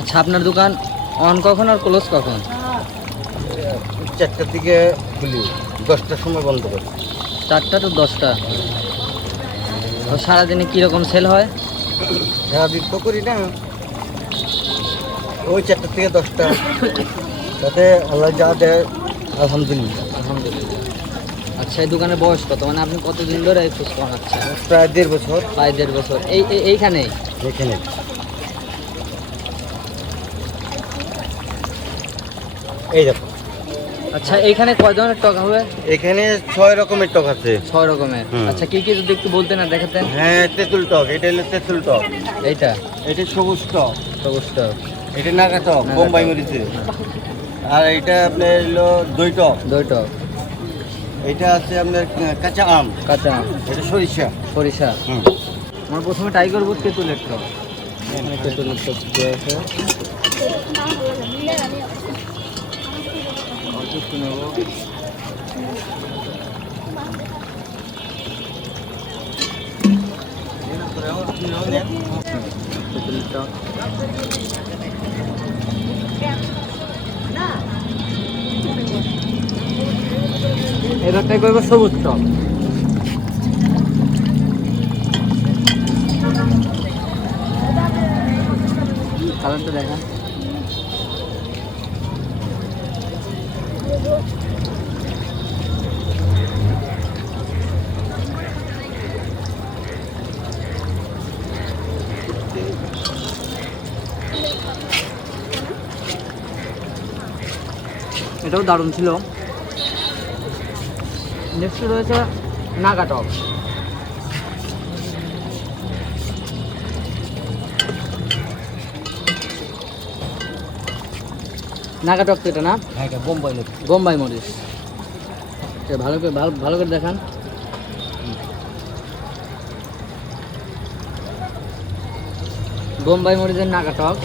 আচ্ছা, আপনার দোকান অন কখন আর ক্লোজ কখন? 4টার দিকে খুলি, 10টার সময় বন্ধ করি। 4টা to 10টা। তো সারাদিনে কীরকম সেল হয়? সারাদিন তো করি না, ওই 4টা থেকে 10টা, তাতে আল্লাহ যা দেয় আলহামদুলিল্লাহ। আলহামদুলিল্লাহ। আচ্ছা, এই দোকানের বয়স কত? মানে আপনি কতদিন ধরে এই ফুচকা বানাচ্ছেন? প্রায় 1.5 বছর। প্রায় 1.5 বছর। এইখানেই? এখানে এই দেখো। আচ্ছা, এইখানে কয় ধরনের টক হবে? এখানে 6 রকমের টক আছে। 6 রকমের। আচ্ছা, কি কি যদি একটু বলতেন আর দেখাতেন? হ্যাঁ, তেঁতুল টক, এটা হলো তেঁতুল টক। এইটা এটা সবুজ টক। সবুজ টক। এটা নাগা টক, বোম্বাই মরিচে। আর এটা আপনার হলো দই টক। দই টক। এটা আছে আপনার কাঁচা আম। কাঁচা আম। এটা সরিষা। সরিষা। আমরা প্রথমে ট্রাই করবো তেঁতুলের টক। তেঁতুলের টক দেওয়া আছে। অল্প একটু নেবো। তেঁতুলের টক। এবার ট্রাই করবো সবুজ টক। কালারটা দেখান। এটাও দারুণ ছিল। নেক্সট রয়েছে নাগা টক। নাগা টক তো এটা না? হ্যাঁ, এটা বোম্বাই মরিচ। বোম্বাই মরিচ। ভালো করে ভালো করে দেখান। বোম্বাই মরিচের নাগা টক।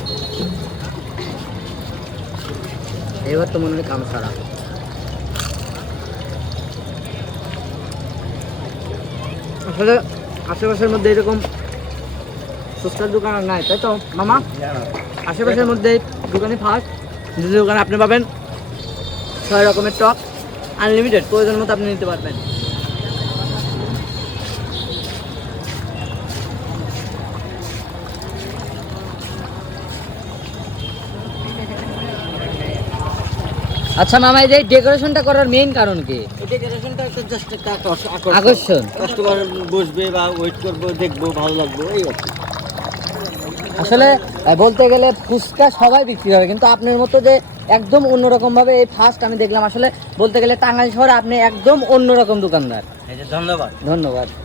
এবার তো মনে হয় কাম সারা। আসলে আশেপাশের মধ্যে এরকম ফুচকার দোকান আর নাই, তাই তো মামা? আশেপাশের মধ্যে দোকানে ফার্স্ট। যে দোকানে আপনি পাবেন 6 রকমের টক, আনলিমিটেড, প্রয়োজন মতো আপনি নিতে পারবেন। আচ্ছা মামা, এই যে ডেকোরেশনটা করার মেইন কারণ কি? ডেকোরেশনটা তো জাস্ট একটা আকর্ষণ। কাস্টমার বসবে বা ওয়েট করবো, দেখবো, ভালো লাগবে, এই আর কি। আসলে বলতে গেলে ফুচকা সবাই বিক্রি হবে, কিন্তু আপনার মতো যে একদম অন্যরকম ভাবে এই ফার্স্ট আমি দেখলাম। আসলে বলতে গেলে টাঙ্গাইল শহরে আপনি একদম অন্যরকম দোকানদার। এই যে ধন্যবাদ। ধন্যবাদ।